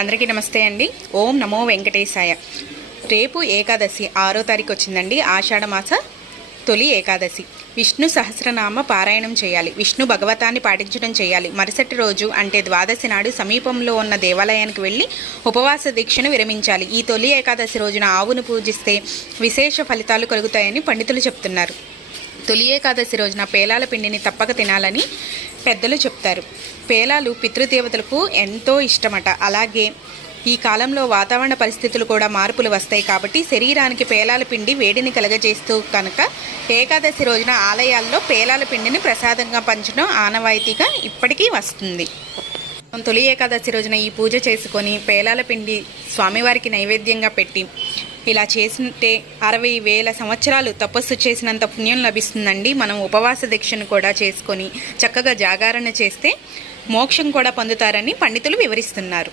అందరికీ నమస్తే అండి. ఓం నమో వెంకటేశాయ. రేపు ఏకాదశి 6వ తారీఖు వచ్చిందండి. ఆషాఢ మాస తొలి ఏకాదశి. విష్ణు సహస్రనామ పారాయణం చేయాలి. విష్ణు భగవతాన్ని పాటించడం చేయాలి. మరుసటి రోజు అంటే ద్వాదశి నాడు సమీపంలో ఉన్న దేవాలయానికి వెళ్ళి ఉపవాస దీక్షను విరమించాలి. ఈ తొలి ఏకాదశి రోజున ఆవును పూజిస్తే విశేష ఫలితాలు కలుగుతాయని పండితులు చెప్తున్నారు. తొలి ఏకాదశి రోజున పేలాల పిండిని తప్పక తినాలని పెద్దలు చెప్తారు. పేలాలు పితృదేవతలకు ఎంతో ఇష్టమట. అలాగే ఈ కాలంలో వాతావరణ పరిస్థితులు కూడా మార్పులు వస్తాయి కాబట్టి శరీరానికి పేలాల పిండి వేడిని కలగజేస్తూ కనుక ఏకాదశి రోజున ఆలయాల్లో పేలాల పిండిని ప్రసాదంగా పంచడం ఆనవాయితీగా ఇప్పటికీ వస్తుంది. తొలి ఏకాదశి రోజున ఈ పూజ చేసుకొని పేలాల పిండి స్వామివారికి నైవేద్యంగా పెట్టి ఇలా చేస్తుంటే 60,000 సంవత్సరాలు తపస్సు చేసినంత పుణ్యం లభిస్తుందండి. మనం ఉపవాస దీక్షను కూడా చేసుకొని చక్కగా జాగరణ చేస్తే మోక్షం కూడా పొందుతారని పండితులు వివరిస్తున్నారు.